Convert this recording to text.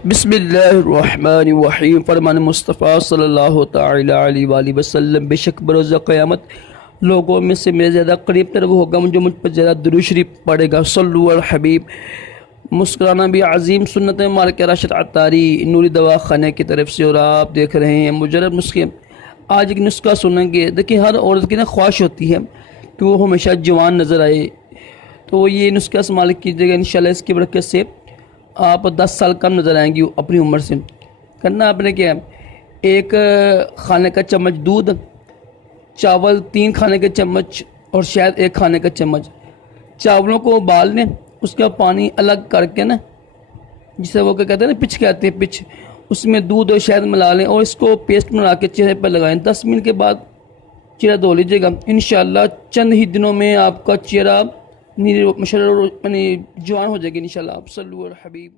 बिस्मिल्लाहिर्रहमानिर्रहीम। फरमान मुस्तफ़ा सल्लल्लाहु तआला अलैहि वसल्लम, बेशक बरोज़ क़यामत लोगों में से मेरे ज़्यादा करीब तर वो होगा जो मुझ पर ज़्यादा दुरूद शरीफ पढ़ेगा। सल्लु अल हबीब। मुस्कुराना भी अजीम सुन्नत है। मालिक राशिद अत्तारी नूरी दवा खाने की तरफ से। और आप देख रहे हैं मुजरब नुस्खे। आज एक नुस्खा सुनेंगे। देखिए, हर औरत की ना ख्वाहिश होती है कि वो हमेशा जवान नज़र आए, तो ये नुस्खा इस्तेमाल कीजिएगा। इंशाल्लाह इसकी बरकत से आप 10 साल कम नज़र आएंगी अपनी उम्र से। करना आपने क्या है, एक खाने का चम्मच दूध, चावल 3 खाने के चम्मच और शहद 1 खाने का चम्मच। चावलों को उबाल लें, उसका पानी अलग करके ना, जिसे वो क्या कहते हैं ना, पिच कहते हैं, पिच, उसमें दूध और शहद मिला लें और इसको पेस्ट बना के चेहरे पर लगाएं। 10 मिनट के बाद चेहरा धो लीजिएगा। इंशाल्लाह चंद ही दिनों में आपका चेहरा यानी जवान हो जाएगी इंशाल्लाह। आप सल्लु अल हबीब।